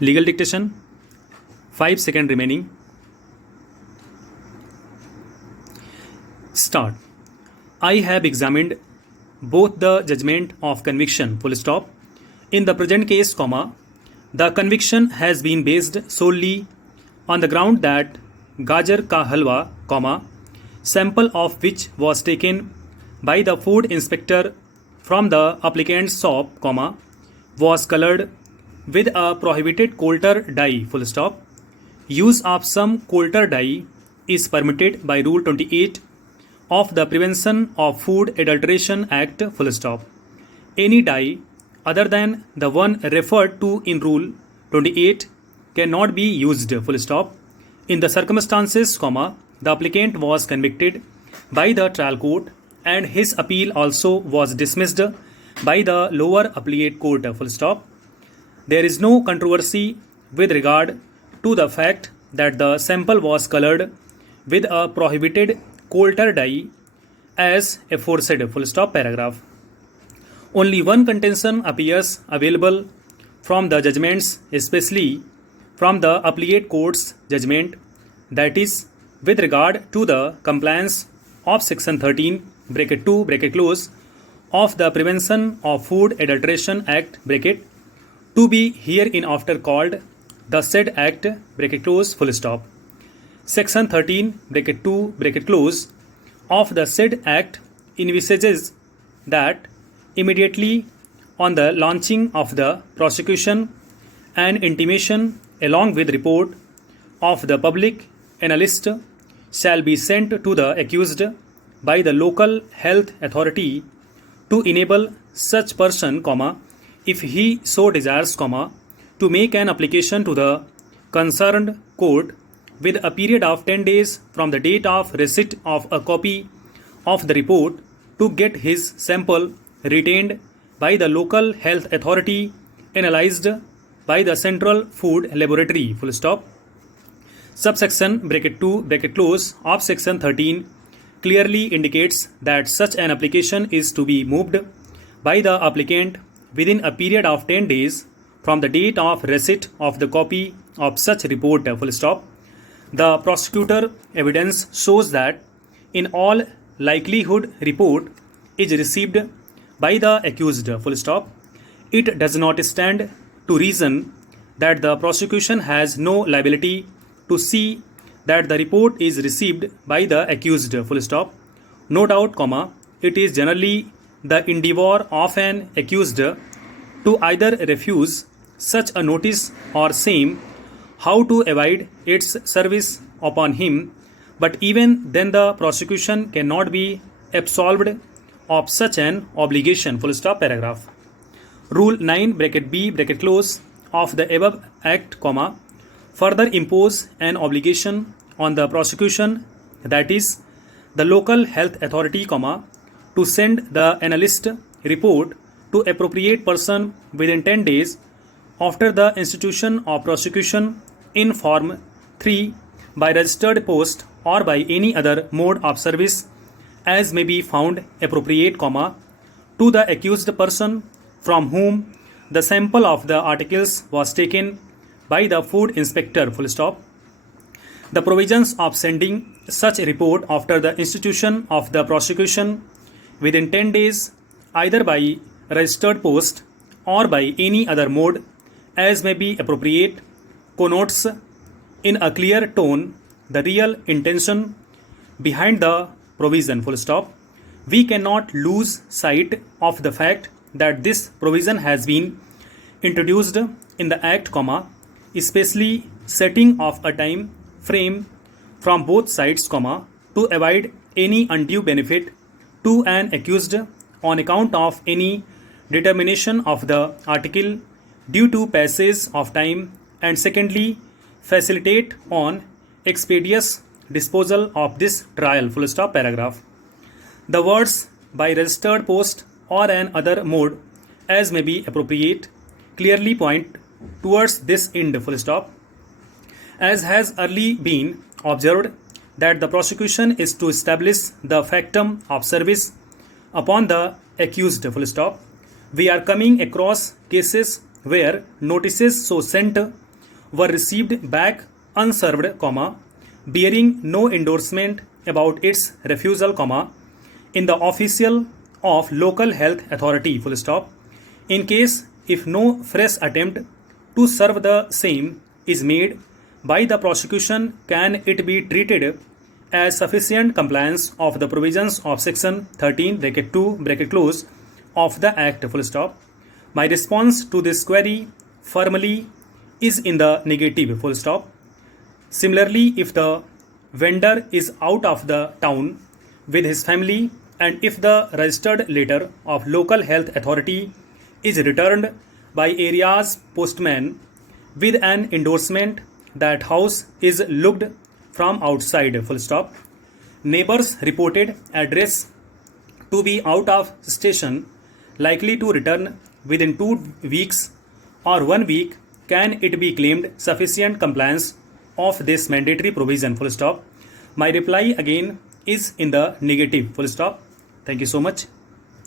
Legal dictation. 5 seconds remaining. Start. I have examined both the judgment of conviction, full stop. In the present case, comma, the conviction has been based solely on the ground that gajar ka halwa, comma, sample of which was taken by the food inspector from the applicant's shop, comma, was colored with a prohibited coulter dye, full stop. Use of some coulter dye is permitted by Rule 28 of the Prevention of Food Adulteration Act, full stop. Any dye other than the one referred to in Rule 28 cannot be used, full stop. In the circumstances, comma, the applicant was convicted by the trial court and his appeal also was dismissed by the lower appellate court, full stop. There is no controversy with regard to the fact that the sample was colored with a prohibited coulter dye as aforesaid, full stop, paragraph. Only one contention appears available from the judgments, especially from the appellate court's judgment, that is with regard to the compliance of section 13 bracket 2 bracket close of the Prevention of Food Adulteration Act bracket to be hereinafter called the said act bracket close, full stop. Section 13 bracket 2 bracket close of the said act envisages that immediately on the launching of the prosecution, an intimation along with report of the public analyst shall be sent to the accused by the local health authority to enable such person, comma, if he so desires, comma, to make an application to the concerned court with a period of 10 days from the date of receipt of a copy of the report to get his sample retained by the local health authority analyzed by the Central Food Laboratory, full stop. Subsection bracket 2 bracket close of section 13 clearly indicates that such an application is to be moved by the applicant within a period of 10 days from the date of receipt of the copy of such report, full stop. The prosecutor evidence shows that in all likelihood report is received by the accused, full stop. It does not stand to reason that the prosecution has no liability to see that the report is received by the accused, full stop. No doubt, comma, it is generally the endeavor of an accused to either refuse such a notice or same how to avoid its service upon him, but even then the prosecution cannot be absolved of such an obligation, full stop, paragraph. Rule 9 bracket B bracket close of the above act, comma, further impose an obligation on the prosecution, that is the local health authority, comma, to send the analyst report to appropriate person within 10 days after the institution of prosecution in form 3 by registered post or by any other mode of service as may be found appropriate, comma, to the accused person from whom the sample of the articles was taken by the food inspector, full stop. The provisions of sending such report after the institution of the prosecution within 10 days either by registered post or by any other mode as may be appropriate connotes in a clear tone the real intention behind the provision, full stop. We cannot lose sight of the fact that this provision has been introduced in the act, comma, especially setting of a time frame from both sides, comma, to avoid any undue benefit to an accused on account of any determination of the article due to passage of time, and secondly facilitate on expeditious disposal of this trial, full stop, paragraph. The words by registered post or an other mode as may be appropriate clearly point towards this end, full stop. As has early been observed that the prosecution is to establish the factum of service upon the accused, full stop. We are coming across cases where notices so sent were received back unserved, comma, bearing no endorsement about its refusal, comma, in the official of local health authority, full stop. In case if no fresh attempt to serve the same is made by the prosecution, can it be treated as sufficient compliance of the provisions of section 13 bracket 2 bracket close of the act, full stop. My response to this query firmly is in the negative, full stop. Similarly, if the vendor is out of the town with his family and if the registered letter of local health authority is returned by area's postman with an endorsement that house is looked from outside, full stop. Neighbors reported address to be out of station, likely to return within 2 weeks or 1 week, can it be claimed sufficient compliance of this mandatory provision, full stop. My reply again is in the negative, full stop. Thank you so much.